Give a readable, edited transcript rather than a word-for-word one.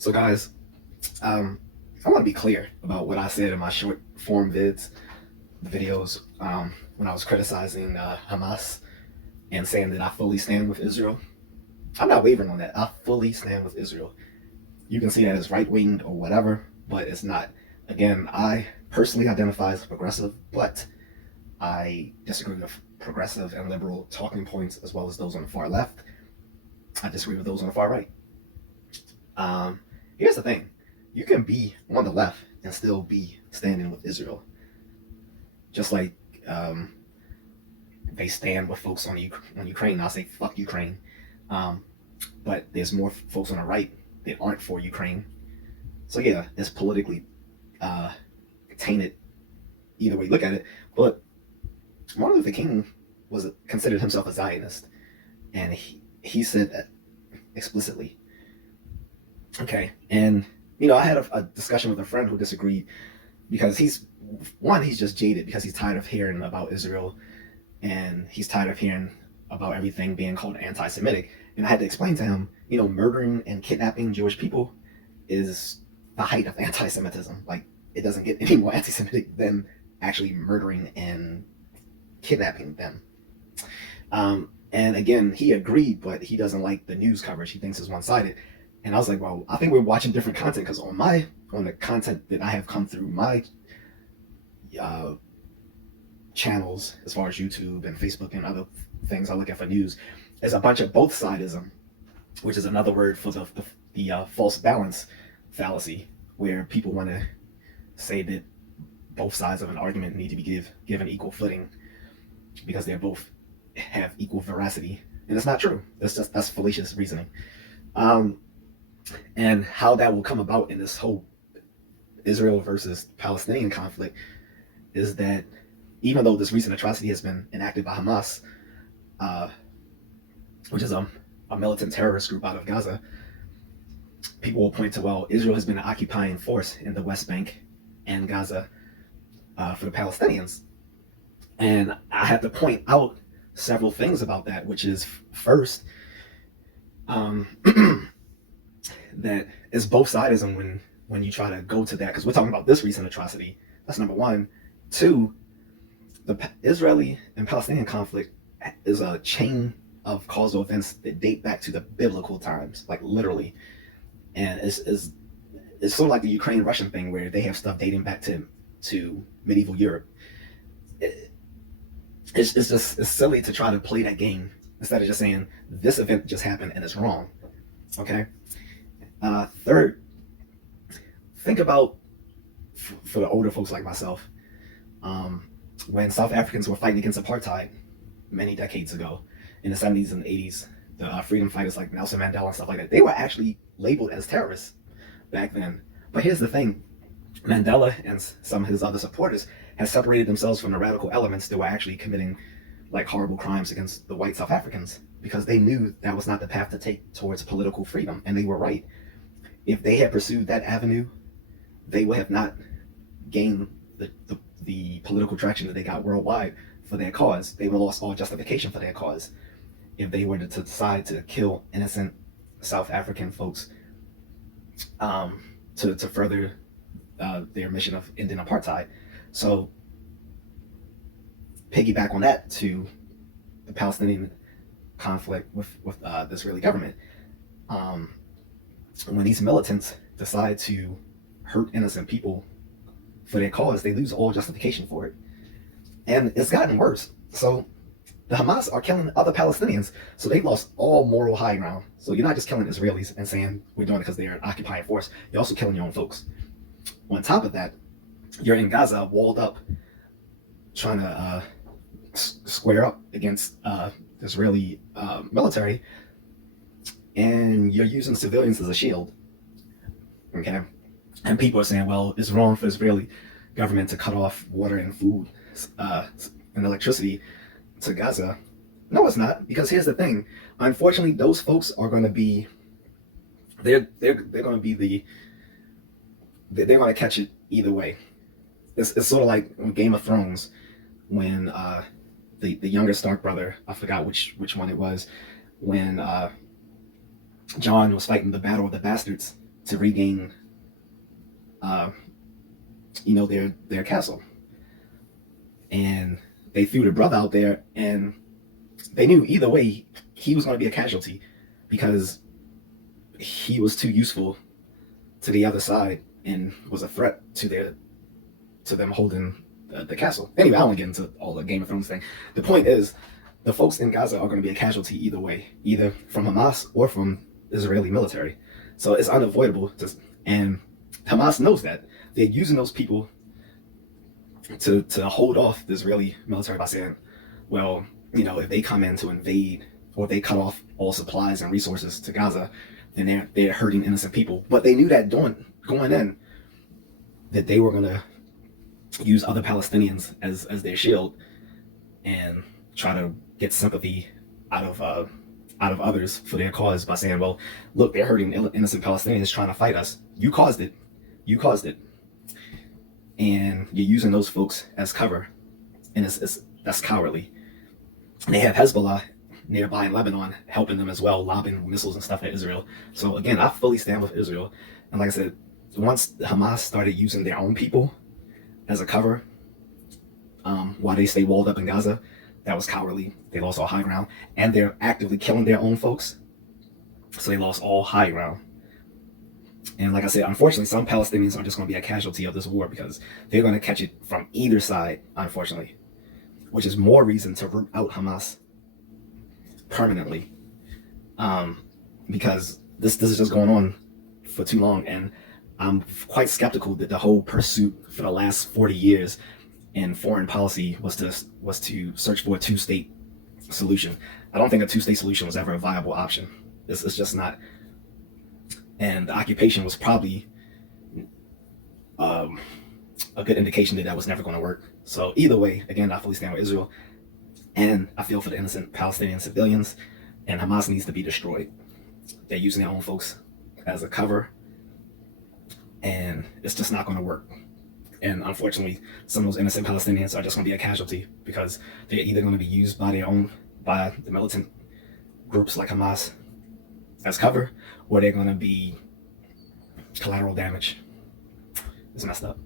So guys, I want to be clear about what I said in my short form videos, when I was criticizing Hamas and saying that I fully stand with Israel. I'm not wavering on that. I fully stand with Israel. You can see that as right-winged or whatever, but it's not. Again, I personally identify as progressive, but I disagree with progressive and liberal talking points as well as those on the far left. I disagree with those on the far right. Here's the thing. You can be on the left and still be standing with Israel. Just like they stand with folks on Ukraine. I'll say fuck Ukraine. But there's more folks on the right that aren't for Ukraine. So yeah, it's politically tainted either way you look at it. But Martin Luther King considered himself a Zionist, and he said that explicitly. Okay, and I had a discussion with a friend who disagreed because he's just jaded because he's tired of hearing about Israel, and he's tired of hearing about everything being called anti-Semitic. And I had to explain to him, murdering and kidnapping Jewish people is the height of anti-Semitism. Like, it doesn't get any more anti-Semitic than actually murdering and kidnapping them. And again, he agreed, but he doesn't like the news coverage. He thinks it's one-sided. And I was like, well, I think we're watching different content, because on the content that I have come through my channels, as far as YouTube and Facebook and other things I look at for news, is a bunch of both sidism, which is another word for the false balance fallacy, where people want to say that both sides of an argument need to be given equal footing because they both have equal veracity, and it's not true. That's fallacious reasoning. And how that will come about in this whole Israel versus Palestinian conflict is that even though this recent atrocity has been enacted by Hamas, which is a militant terrorist group out of Gaza, people will point to, well, Israel has been an occupying force in the West Bank and Gaza for the Palestinians. And I have to point out several things about that, which is, first, that it's both sidism when you try to go to that, because we're talking about this recent atrocity. That's number one. Two, the Israeli and Palestinian conflict is a chain of causal events that date back to the biblical times, like literally. And it's sort of like the Ukraine-Russian thing, where they have stuff dating back to medieval Europe. It's silly to try to play that game instead of just saying this event just happened and it's wrong. Okay. Third, think about, for the older folks like myself, when South Africans were fighting against apartheid many decades ago in the 70s and 80s, the freedom fighters like Nelson Mandela and stuff like that, they were actually labeled as terrorists back then. But here's the thing. Mandela and some of his other supporters had separated themselves from the radical elements that were actually committing like horrible crimes against the white South Africans, because they knew that was not the path to take towards political freedom, and they were right. If they had pursued that avenue, they would have not gained the political traction that they got worldwide for their cause. They would have lost all justification for their cause if they were to decide to kill innocent South African folks to further their mission of ending apartheid. So piggyback on that to the Palestinian conflict with the Israeli government. When these militants decide to hurt innocent people for their cause, they lose all justification for it. And it's gotten worse. So the Hamas are killing other Palestinians, so they've lost all moral high ground. So you're not just killing Israelis and saying we're doing it because they're an occupying force. You're also killing your own folks. On top of that, you're in Gaza, walled up, trying to square up against the Israeli military, and you're using civilians as a shield. Okay? And people are saying, well, it's wrong for Israeli government to cut off water and food and electricity to Gaza. No, it's not, because here's the thing. Unfortunately, those folks are going to be, they're going to be they're going to catch it either way. It's sort of like Game of Thrones, when the younger Stark brother, I forgot which one it was, when Jon was fighting the Battle of the Bastards to regain, their castle. And they threw the brother out there, and they knew either way he was going to be a casualty because he was too useful to the other side and was a threat to them holding the castle. Anyway, I don't want to get into all the Game of Thrones thing. The point is, the folks in Gaza are going to be a casualty either way, either from Hamas or from Israeli military. So it's unavoidable. And Hamas knows that. They're using those people to hold off the Israeli military by saying, well, if they come in to invade or they cut off all supplies and resources to Gaza, then they're hurting innocent people. But they knew that going in, that they were going to use other Palestinians as their shield and try to get sympathy out of others for their cause by saying, well, look, they're hurting innocent Palestinians trying to fight us. You caused it. And you're using those folks as cover. And that's cowardly. And they have Hezbollah nearby in Lebanon helping them as well, lobbing missiles and stuff at Israel. So again, I fully stand with Israel. And like I said, once Hamas started using their own people as a cover, while they stay walled up in Gaza, that was cowardly. They lost all high ground. And they're actively killing their own folks. So they lost all high ground. And like I said, unfortunately, some Palestinians are just going to be a casualty of this war because they're going to catch it from either side, unfortunately, which is more reason to root out Hamas permanently, because this is just going on for too long. And I'm quite skeptical that the whole pursuit for the last 40 years in foreign policy was to search for a two-state solution. I don't think a two-state solution was ever a viable option. It's just not. And the occupation was probably a good indication that was never going to work. So either way, again, I fully stand with Israel. And I feel for the innocent Palestinian civilians. And Hamas needs to be destroyed. They're using their own folks as a cover. And it's just not going to work. And unfortunately, some of those innocent Palestinians are just going to be a casualty because they're either going to be used by the militant groups like Hamas as cover, or they're going to be collateral damage. It's messed up.